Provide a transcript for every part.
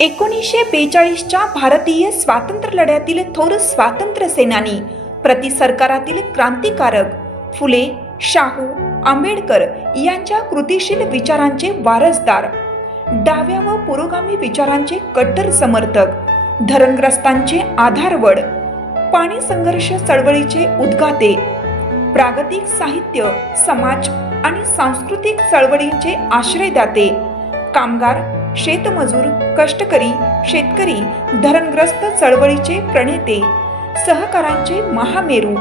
1942च्या भारतीय स्वातंत्र्य लढ्यातील थोर स्वातंत्र्य सेनानी, प्रति सरकारातील क्रांतिकारक, फुले, शाहू, आंबेडकर यांच्या कृतिशील विचारांचे वारसदार, डाव्या व पुरोगामी विचारांचे कट्टर समर्थक, धरणग्रस्तांचे आधारवड, पाणी संघर्ष चळवळीचे उद्गाते, प्रागतिक साहित्य, समाज आणि सांस्कृतिक चळवळींचे आश्रयदाते, कामगार, शेतमजूर, कष्टकरी, शेतकरी, धरणग्रस्त चळवळीचे प्रणेते, सहकारांचे महामेरू,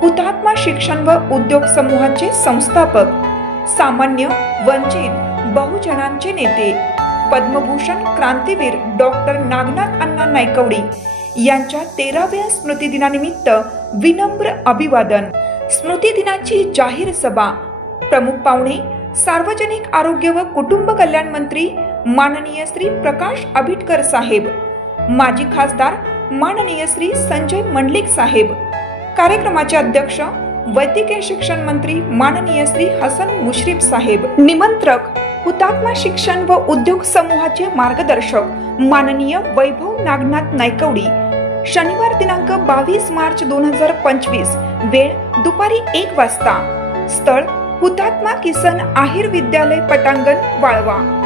हुतात्मा शिक्षण व उद्योग समूहाचे संस्थापक, सामान्य, वंचित, बहुजनांचे नेते, पद्मभूषण क्रांतीवीर डॉक्टर नागनाथ अण्णा नायकवडी यांच्या 13व्या स्मृतिदिनानिमित्त विनम्र अभिवादन. स्मृतिदिनाची जाहीर सभा. प्रमुख पाहुणे सार्वजनिक आरोग्य व कुटुंब कल्याण मंत्री माननीय श्री प्रकाश आंबेडकर साहेब, माजी खासदार माननीय श्री संजय मंडलिक साहेब, कार्यक्रमाचे अध्यक्ष वैद्यकीय शिक्षण मंत्री माननीय श्री हसन मुश्रीफ साहेब, निमंत्रक हुतात्मा शिक्षण व उद्योग समूहाचे मार्गदर्शक माननीय वैभव नागनाथ नायकवडी. शनिवार दिनांक 22 मार्च 2025, वेळ दुपारी 1 वाजता. स्थळ हुतात्मा किसन आहिर विद्यालय पटांगण, वाळवा.